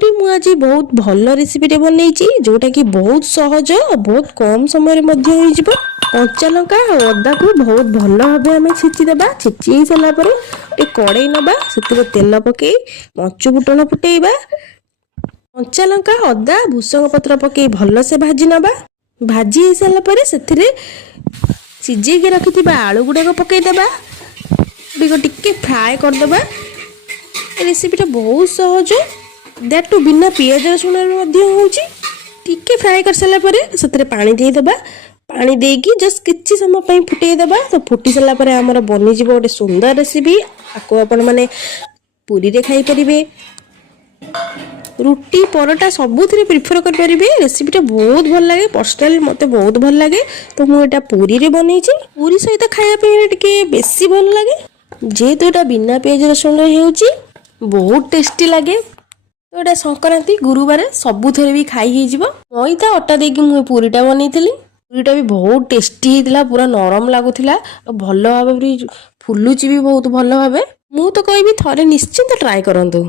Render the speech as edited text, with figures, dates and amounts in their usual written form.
तेणुकरी मुझे बहुत भल रेसिपीटे बनई जोटा कि बहुत सहज और बहुत कम समय कंचा लंका और अदा को बहुत भल भाव आम छेचिदेबा। छेची सारापर गोटे कड़े नवा से तेल पकई पंचु फुटन फुटेबा। कंचा लंका अदा भूसंग पत्र पकई भल से भाजी नवा। भाजी हो सारापर से सीझे रखि आलू गुड़ाक पकईदेबा टिके फ्राए करदे। रेसिपीटा बहुत सहज दैट टू बिना पियाज रसुण टिके फ्राए कर सारापर से पानी देदेबा। पानी देकी जस्ट किछि समय फुटेदेबा। तो फुटी सारापर आमर बनीज गोटे सुंदर रेसिपी। आपको आपण मैंने पूरी रे खाई परिबे, रुटी परोटा सबुथिरे प्रिफर कर परिबे। रेसिपीटा बहुत भल लगे, पर्सनली मते बहुत भल लगे। तो मु एटा पूरी रे बनईची। पूरी सहित खाया पे टिके बेसी भल लगे जेहेतु एटा बिना पियाज रसुण हेउची बहुत टेस्टी लगे। तो एटा संक्रांति गुरुवार सबुथिरे भी खाई हो। मैदा अटा देकी मु पूरीटा बनईथिली। पूरीटा भी बहुत टेस्टी होता, पूरा नरम लगुला और भल भाव फुलुची भी बहुत भल भाव। मु तो कहबी थरे निश्चिंत ट्राए करंतु।